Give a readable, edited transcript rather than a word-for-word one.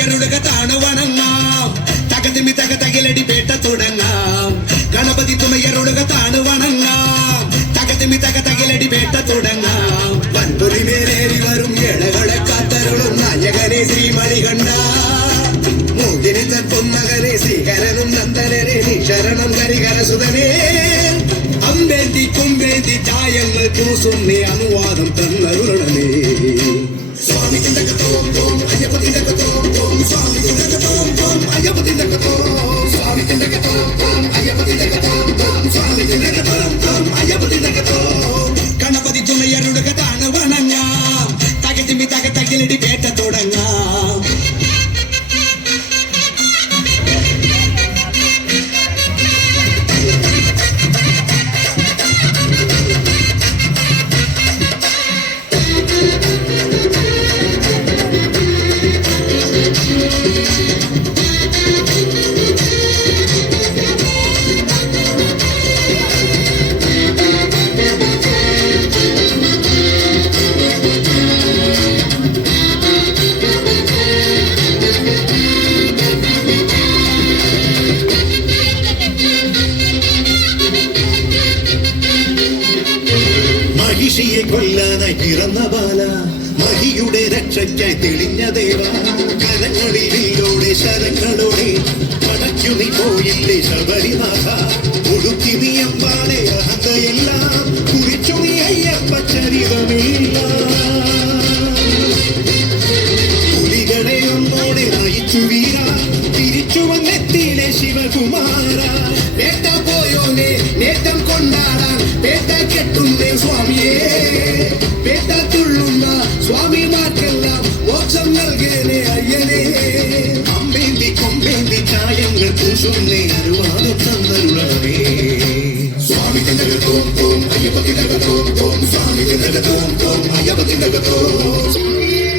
തുണയരുളുക താണു വണങ്ങാം തകതിമി തകതകിലടി പേട്ട തുടങ്ങാം ഗണപതി തുണയരുളുക താണു വണങ്ങാം തകതിമി തകതകിലടി പേട്ട തുടങ്ങാം വൻപുലി മേലേറി വരും ഏഴകളെ കാത്തരുളും നായകനെ ശ്രീമണികണ്ഠ മൂകിനി തത്തൊന്നകനെ ശ്രീകരനും നന്ദനനെ നിശരണം കരികരസുതനേ അമ്പേന്തി കുമ്പേന്തി ചായങ്ങൾ പൂസുണ്ണി അനുവാദം തന്നരുളണമേ സ്വാമി തിണ്ടകത്തോം തോം അയ്യപ്പ തിണ്ടകത്തോം തോം സ്വാമി തിണ്ടകത്തോം തോം അയ്യപ്പ തിണ്ടകത്തോം സ്വാമി തിണ്ടകത്തോം തോം അയ്യപ്പ തിണ്ടകത്തോം തോം സ്വാമി തിണ്ടകത്തോം തോം അയ്യപ്പ തിണ്ടകത്തോം ഗണപതി തുണയരുളുക താണു വണങ്ങാം തകതിമി തകതകിലടി പേട്ട തുടങ്ങാം മഹിഷിയെ കൊല്ലാനായി പിറന്ന ബാല മഹിയുടെ രക്ഷയ്ക്കായി തെളിഞ്ഞ ദേവ കരങ്ങളിലൂടെ ശരങ്ങളോടെ കടക്കു നീ പോയില്ലേ ശബരിനാഥ ഒടുക്കി നീ അമ്പാടെ അഹന്തയെല്ലാം കുറിച്ചു നീ അയ്യപ്പ ചരിതമില്ല പുലികളെ ഒന്നോടെ നയിച്ചു വീര തിരിച്ചു വന്നെത്തിയിലെ ശിവകുമാര പേട്ട പോയോനെ നേട്ടം കൊണ്ടാടാൻ പേട്ട കെട്ടുന്നേ സ്വാമിയേ പേട്ട തുള്ളുന്ന സ്വാമിമാർക്കെല്ലാം മോക്ഷം നൽകേനെ അയ്യനെ അമ്പേന്തി കൊമ്പേന്തി ചായങ്ങൾ പൂശുന്നേ അനുവാദം തന്നരുളണമേ സ്വാമി തിണ്ടകത്തോം തോം അയ്യപ്പ തിണ്ടകത്തോം തോം സ്വാമി തിണ്ടകത്തോം തോം അയ്യപ്പ തിണ്ടകത്തോം